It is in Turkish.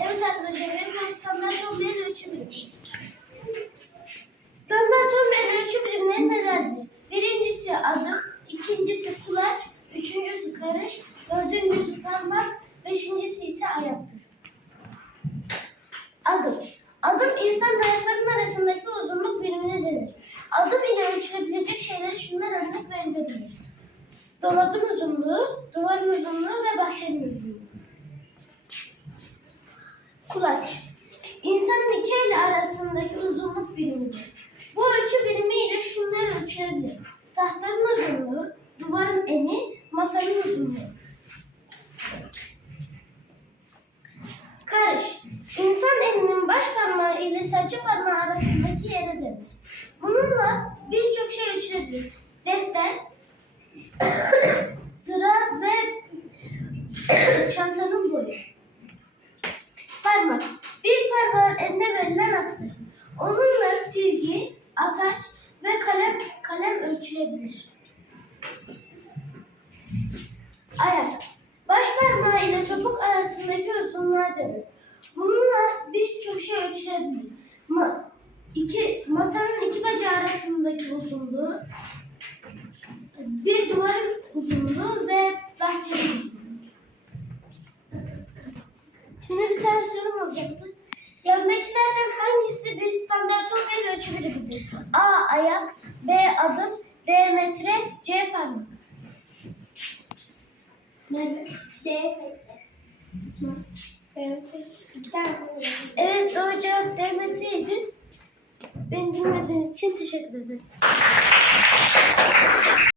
Evet arkadaşlar benim standart olmayan ölçü birimi. Standart olmayan ölçü birimleri nelerdir? Birincisi adım, ikincisi kulaç, üçüncüsü karış, dördüncüsü parmak, beşincisi ise ayaktır. Adım. Adım insan ayaklarının arasındaki uzunluk birimine denir. Adım ile ölçülebilecek şeyleri şunlar örnek verilebilir. Dolabın uzunluğu, duvarın uzunluğu ve bahçenin uzunluğu. Kulaç. İnsanın iki eli arasındaki uzunluk birimidir. Bu ölçü birimi ile şunlar ölçülebilir. Tahtanın uzunluğu, duvarın eni, masanın uzunluğu. Karış. İnsan elinin baş parmağı ile serçe parmağı arasındaki yere denir. Bununla birçok şey ölçülebilir. Defter, ataç ve kalem kalem ölçülebilir. Ayak. Baş parmağı ile topuk arasındaki uzunluğa denir. Bununla birçok şey ölçülebilir. Ma iki, masanın iki bacağı arasındaki uzunluğu, bir duvarın uzunluğu ve bahçenin uzunluğu. Şimdi bir tane sorum olacaktı. Yandakilerden hangisi bir standart olmayan ölçü birimidir? A. Ayak B. Adım D. Metre C. Parmak Nerede? D metre. İsmail. Evet doğru cevap D metreydi. Beni dinlediğiniz için teşekkür ederim.